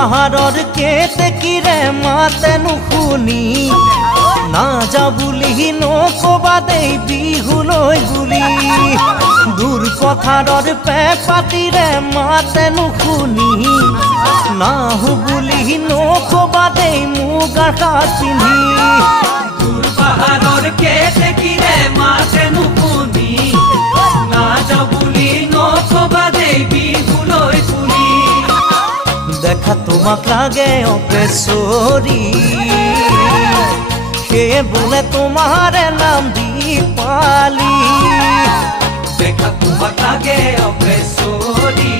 পাহাৰৰ কেতেকীৰে মাতে নুশুনি না যা বুলি নকবা দেই বিহুলৈ বুলি দূৰ পথাৰৰ পেপাতিৰে মাতে নুশুনি নাহো বুলি নকবা দেই মুগাৰ সাজ পিন্ধি দূৰ পাহাৰৰ কেতেকীৰে মাতে নুশুনি না যা বুলি নকবা দেই বিহুলৈ বুলি দেখা তোমাক লাগে অপেশ্বৰী সেয়ে বোলে তোমাৰে নাম দীপালি দেখা তোমাক লাগে অপেশ্বৰী